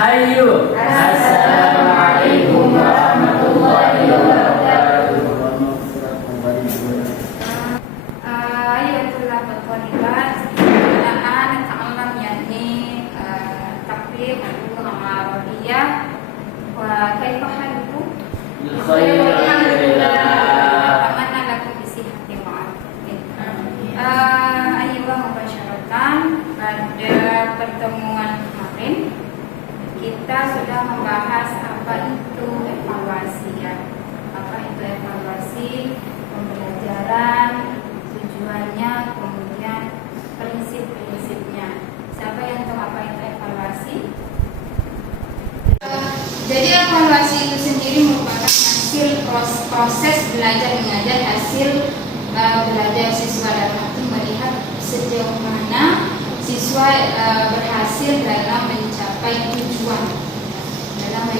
Hayu. Assalamualaikum warahmatullahi wabarakatuh. Ayatul Thalibat Keadaan Ta'alam yakni Takbir Al-Lugha Al-Arabiyah Wa kaifa halukum? Alhamdulillah. Bagaimana lakum bisihati wa'afiyatin? Ayyuhal mubasyaratan, pada pertemuan kemarin kita sudah membahas apa itu evaluasi ya. Apa itu evaluasi, pembelajaran, tujuannya, kemudian prinsip-prinsipnya. Siapa yang tahu apa itu evaluasi? Jadi evaluasi itu sendiri merupakan hasil proses belajar mengajar, hasil belajar siswa dalam arti melihat sejauh mana siswa berhasil dalam mencapai tujuan dalam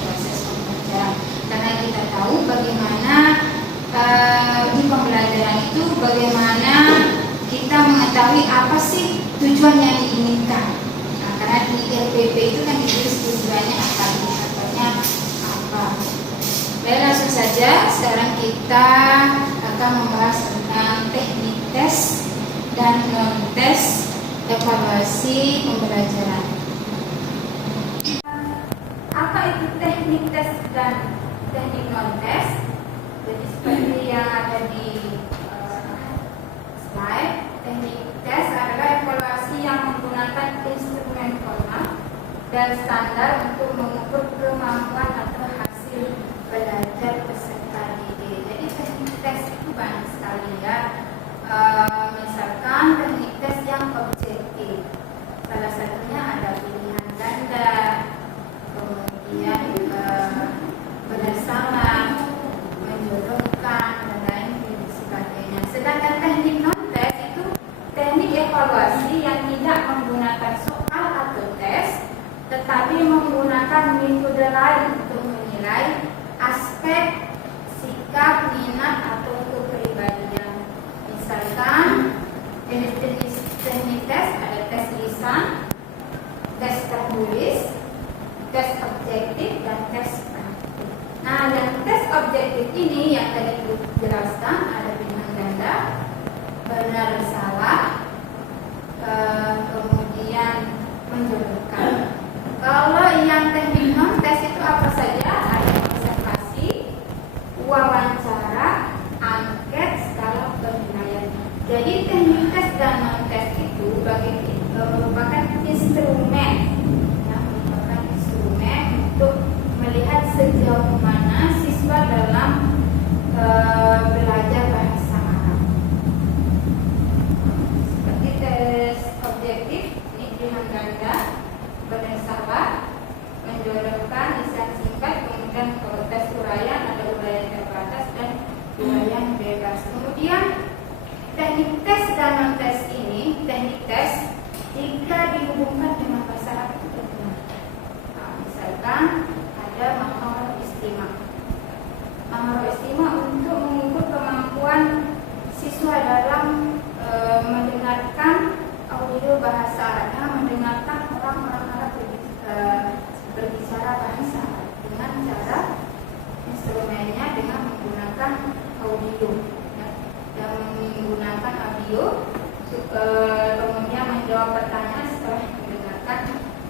proses pembelajaran. Karena kita tahu bagaimana di pembelajaran itu bagaimana kita mengetahui apa sih tujuan yang diinginkan. Nah, karena di LPP itu kan ditulis tujuannya apa, indikatornya apa. Baik, langsung saja sekarang kita akan membahas tentang teknik tes dan non-tes evaluasi pembelajaran. Apa itu teknik tes dan teknik non-tes? Jadi seperti yang ada di slide, teknik tes adalah evaluasi yang menggunakan instrumen formal dan standar untuk mengukur kemampuan atau hasil belajar peserta didik. Jadi teknik tes itu banyak sekali ya. Misalkan teknik tes yang objektif, salah satunya ada pilihan ganda, kemudian benar salah, menjodohkan, dan lain sebagainya. Sedangkan teknik non-tes itu teknik evaluasi yang tidak menggunakan soal atau tes, tetapi menggunakan metode lain untuk menilai aspek sikap, minat, atau kepribadian. Misalkan jenis-jenis teknik tes ada tes lisan, tes tertulis, tes objektif, dan tes praktik. Nah, yang tes objektif ini yang tadi dijelaskan ada pilihan ganda, benar salah, kemudian menjodohkan. Kalau yang teknik non tes itu apa saja? Ada observasi, wawancara, angket, skala penilaian. Jadi teknik tes dan non tes itu merupakan instrumen, untuk melihat sejauh mana siswa dalam belajar bahasa Arab. Seperti tes objektif, ini pilihan ganda, benar salah, menjodohkan, lisan singkat, kemudian kalau tes uraian ada uraian terbatas dan uraian bebas. Kemudian teknik tes dan non tes ini, teknik tes jika dihubungkan dengan bahasa Arab itu benar. Nah, misalkan ada maharah istimewa. Maharah istimewa untuk mengukur kemampuan siswa dalam mendengarkan audio bahasa Arab, mendengarkan orang-orang Arab berbicara bahasa Arab dengan cara instrumennya dengan menggunakan audio dan menggunakan audio kemudian menjawab pertanyaan setelah mendengarkan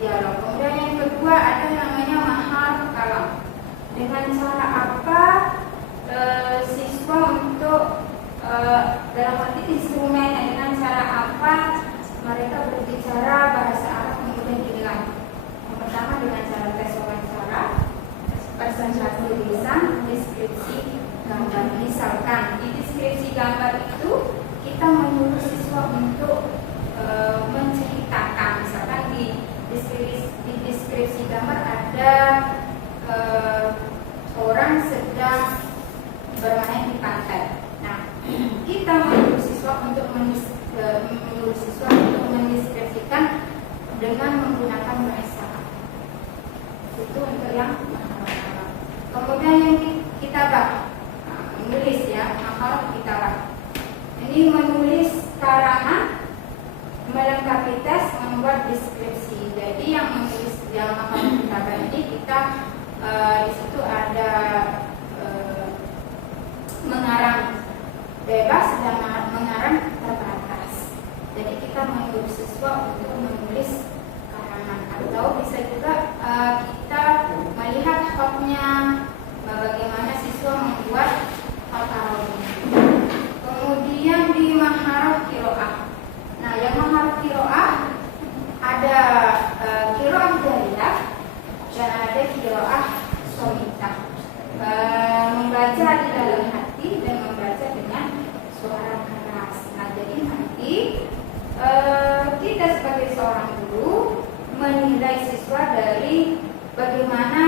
dialog. Kemudian yang kedua ada namanya mahar kalam. Dengan cara apa siswa untuk dalam arti instrumennya, dengan cara apa mereka berbicara bahasa Arab kemudian dinilai. Yang pertama dengan cara tes wawancara, presentasi lisan, deskripsi gambar. Misalkan di deskripsi gambar itu kita menyuruh siswa untuk menceritakan. Misalkan di deskripsi gambar ada orang sedang bermain di pantai. Nah, kita menyuruh siswa untuk mendeskripsikan dengan menggunakan bahasa Arab. Itu untuk yang mahal. Kemudian yang kitabah, menulis ya, mahal kitabah. Ini menulis karangan, melengkapi tes, membuat deskripsi. Jadi yang menulis yang mahal kitabah ini kita di situ ada mengarang bebas dan mengarang terbatas. Jadi kita menyuruh siswa untuk menulis karangan, atau bisa juga kita melihat hotnya bagaimana siswa membuat al-Arabi. Kemudian di maharah kiroah. Nah, yang maharah kiroah ada kiroah jariyah dan ada kiroah somitah. Membaca di dalam hati dan membaca dengan suara keras. Nah, jadi nanti kita sebagai seorang guru menilai siswa dari bagaimana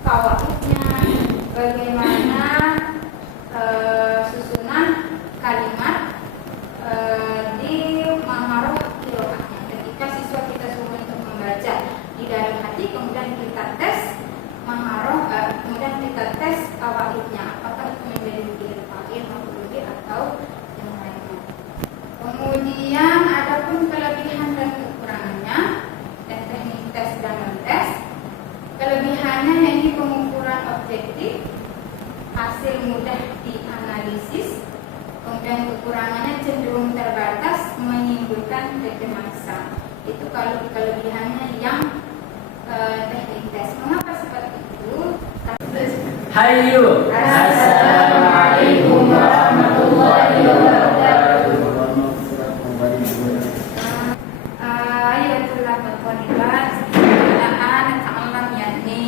kawaidnya, bagaimana susunan kalimat di maharah kiroahnya. Ketika siswa kita suruh untuk membaca di dalam hati, kemudian kita tes maharah, kemudian kita tes kawaidnya, apakah itu menjadi fi'il fa'il, maf'ul bih atau yang lainnya. Kemudian adapun kelebihan dan kekurangannya dan teknik tes dan non-tes. Kelebihannya yaitu pengukuran objektif, hasil mudah dianalisis. Kemudian kekurangannya cenderung terbatas, menimbulkan kecemasan. Itu kalau kelebihannya yang teknik tes. Mengapa seperti itu? Hayu. Assalamualaikum warahmatullahi wabarakatuh. Ayatul Qur'an sebenarnya ta'allam yakni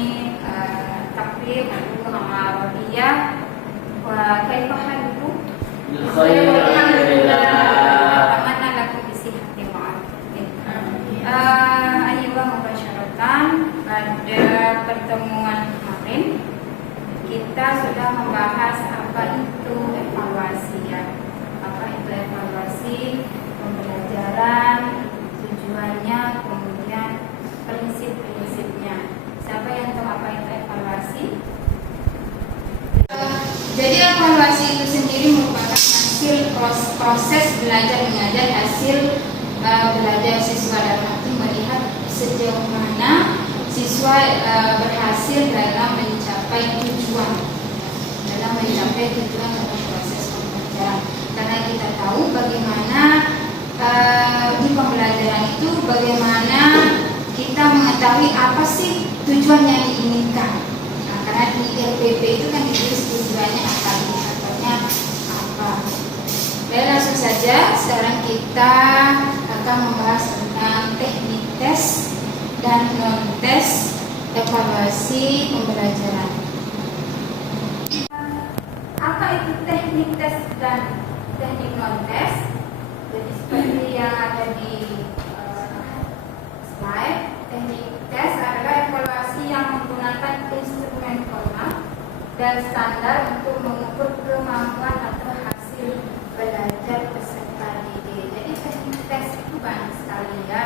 takbir al-arabiyah wa kaifa halukum Alhamdulillah. Mana lakum bisihhati wa'afiyatin. Ayyuha mubasyaratan, pada pertemuan kemarin kita sudah membahas apa itu evaluasi ya. Apa itu evaluasi, pembelajaran, tujuannya, kemudian prinsip-prinsipnya. Siapa yang tahu apa itu evaluasi? Jadi evaluasi itu sendiri merupakan hasil proses belajar mengajar, hasil belajar siswa dalam arti melihat sejauh mana siswa berhasil dalam mencapai tujuan dalam proses pembelajaran. Karena kita tahu bagaimana di pembelajaran itu bagaimana kita mengetahui apa sih tujuan yang diinginkan. Nah, karena di RPP itu kan ditulis tujuannya apa, indikatornya apa. Baik, langsung saja sekarang kita akan membahas tentang teknik tes dan non-tes evaluasi pembelajaran. Apa itu teknik tes dan teknik non-tes? Jadi seperti yang ada di slide, teknik tes adalah evaluasi yang menggunakan instrumen formal dan standar untuk mengukur kemampuan atau hasil belajar peserta didik. Jadi teknik tes itu banyak sekali ya.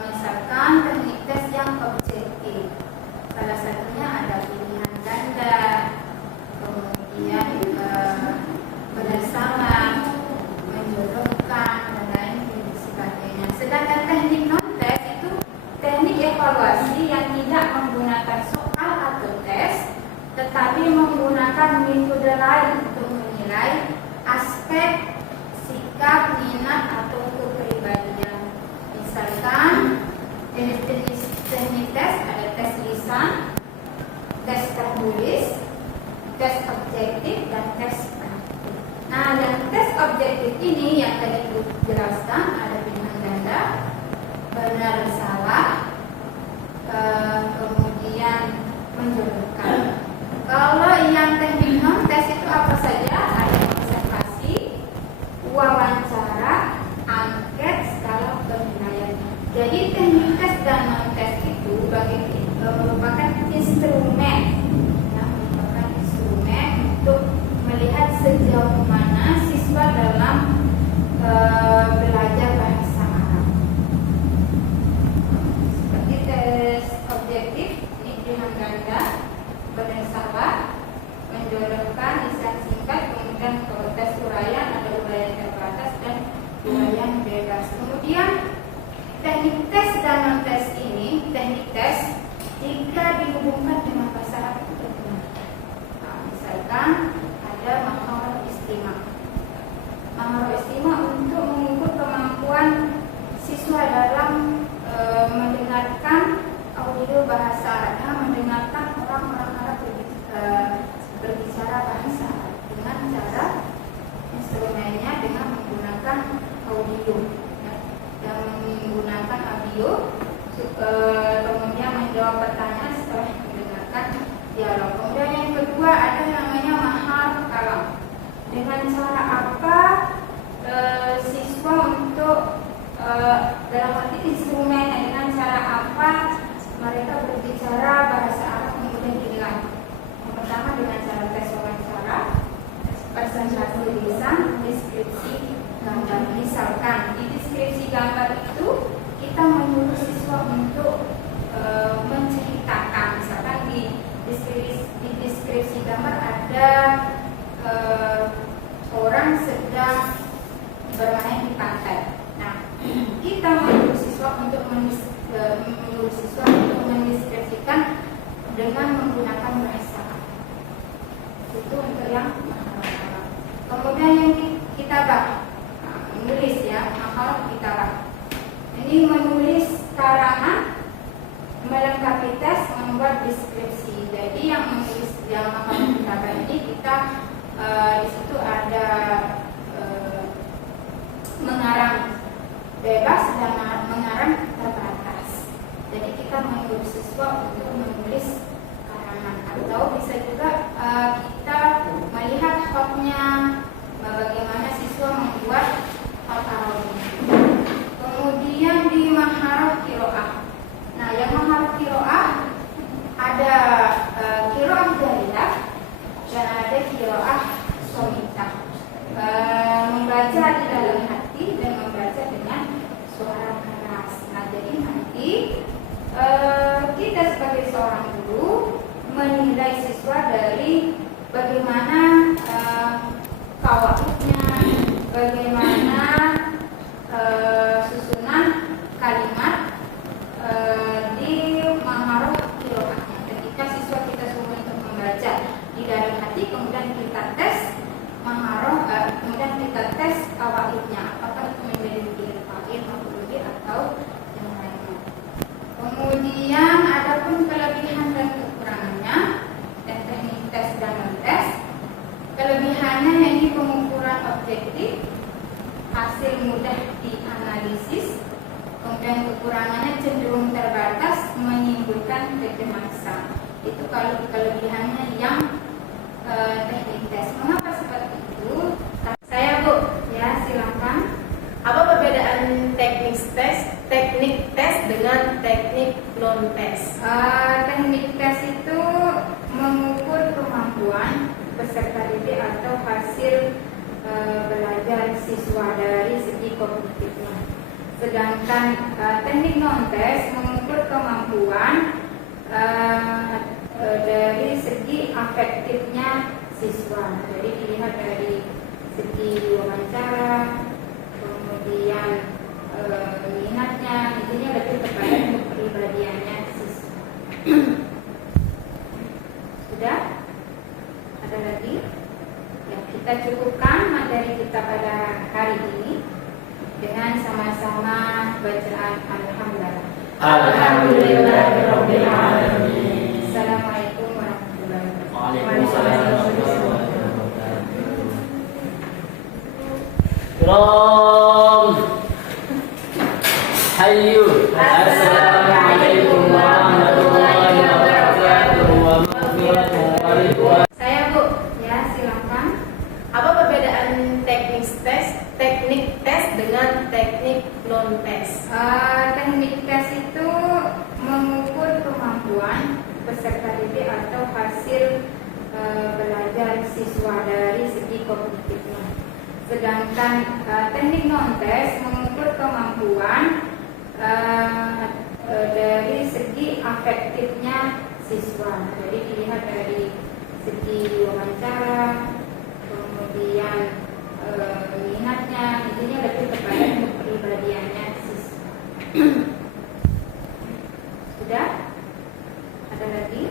Misalkan teknik tes yang objektif, salah satunya ada pilihan ganda, kemudian berdasarkan, menjodohkan, dan lain sebagainya. Sedangkan teknik non-tes itu teknik evaluasi yang tidak menggunakan soal atau tes, tetapi menggunakan metode lain untuk menilai aspek sikap, minat, atau kepribadian. Misalkan jenis-jenis teknik tes ada tes lisan, tes tertulis, tes objektif, dan tes praktik. Nah, yang tes objektif ini yang tadi dijelaskan ada pilihan ganda, benar salah, kemudian menjodohkan. Kalau yang teknik non tes itu apa saja? Ada observasi, wawancara, angket, skala penilaian. Jadi teknik tes dan non tes itu merupakan instrumen, ya, merupakan instrumen untuk melihat sejauh mana siswa dalam belajar bahasa Arab. Seperti tes objektif, ini pilihan ganda, benar salah, menjodohkan, lisan singkat, kemudian tes uraian, ada uraian terbatas dan uraian bebas. Kemudian teknik tes dan non tes dihubungkan dengan bahasa Arab itu bagaimana? Nah, misalkan ada maharah istimewa. Maharah istimewa untuk mengukur kemampuan siswa dalam mendengarkan audio bahasa Arab, mendengarkan orang-orang Arab berbicara bahasa Arab dengan cara instrumennya dengan menggunakan audio, ya, dan menggunakan audio kemudian menjawab pertanyaan setelah mendengarkan dialog. Kemudian yang kedua ada namanya mahar kalam. Dengan cara apa siswa untuk dalam arti instrumennya, dengan cara apa mereka berbicara bahasa Arab kemudian dinilai. Yang pertama dengan cara tes wawancara, presentasi lisan, deskripsi gambar. Misalkan di deskripsi gambar itu kita menyuruh siswa untuk menceritakan, misalkan di deskripsi gambar ada orang sedang bermain di pantai. Nah, kita menyuruh siswa untuk mendeskripsikan dengan menggunakan bahasa Arab. Itu untuk yang maharah. Kemudian yang kitabah, menulis ya, maharah kitabah. Ini menulis karangan, melengkapi tes, membuat deskripsi. Jadi yang menulis yang maharah kitabah ini kita di situ ada mengarang bebas dan mengarang terbatas. Jadi kita menyuruh siswa untuk menulis karangan, atau bisa juga kita melihat hotnya bagaimana siswa membuat al-karawin. Kemudian di maharah kiroah. Nah, yang maharah kiroah ada kiroah jaridah dan ada kiroah somitah. Membaca di dalam hati dan membaca dengan suara keras. Nah, jadi nanti kita sebagai seorang guru menilai siswa dari bagaimana kawaidnya, bagaimana susunan kalimat di maharah kiroahnya. Ketika siswa kita suruh untuk membaca di dalam hati, kemudian kita tes maharah, kemudian kita tes kawaidnya, apakah itu menjadi fa'il, maf'ul atau yang lainnya. Kemudian adapun kelebihan dan kekurangannya dan teknik tes dan non-tes. Kelebihannya yaitu pengukuran objektif, hasil mudah dianalisis. Kemudian kekurangannya cenderung terbatas, menimbulkan kecemasan. Itu kalau kelebihannya yang teknik tes. Mengapa seperti itu? Saya Bu, ya silakan. Apa perbedaan teknik tes dengan teknik non tes? Teknik tes itu mengukur kemampuan peserta didik atau hasil belajar siswa dari segi kognitifnya. Sedangkan teknik non tes mengukur kemampuan dari segi afektifnya siswa. Jadi dilihat dari segi wawancara, kemudian minatnya, intinya lebih kepada kepribadiannya siswa. Sudah? Ada lagi? Ya, kita cukupkan materi kita pada hari ini dengan sama-sama bacaan Alhamdulillah. Alhamdulillahirabbil alamin. Assalamualaikum warahmatullahi wabarakatuh. Waalaikumsalam. Kiram Hayyu. Assalamualaikum warahmatullahi wabarakatuh. Wa maghfiratuhu wa ridwan. Saya Bu, ya silakan. Apa perbedaan teknik tes dengan teknik non tes? Teknik tes itu mengukur kemampuan peserta didik atau hasil belajar siswa dari segi kognitifnya. Sedangkan teknik non tes mengukur kemampuan dari segi afektifnya siswa. Jadi dilihat dari segi wawancara, kemudian minatnya, intinya lebih kepada kepribadiannya siswa. Sudah? Ada lagi?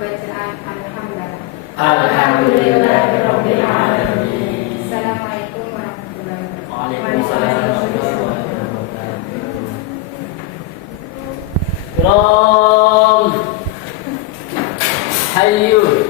bacaan alhamdulillah. Alhamdulillahirabbil alamin. Assalamualaikum warahmatullahi wabarakatuh. Waalaikumsalam warahmatullahi wabarakatuh. Kiram Hayyun.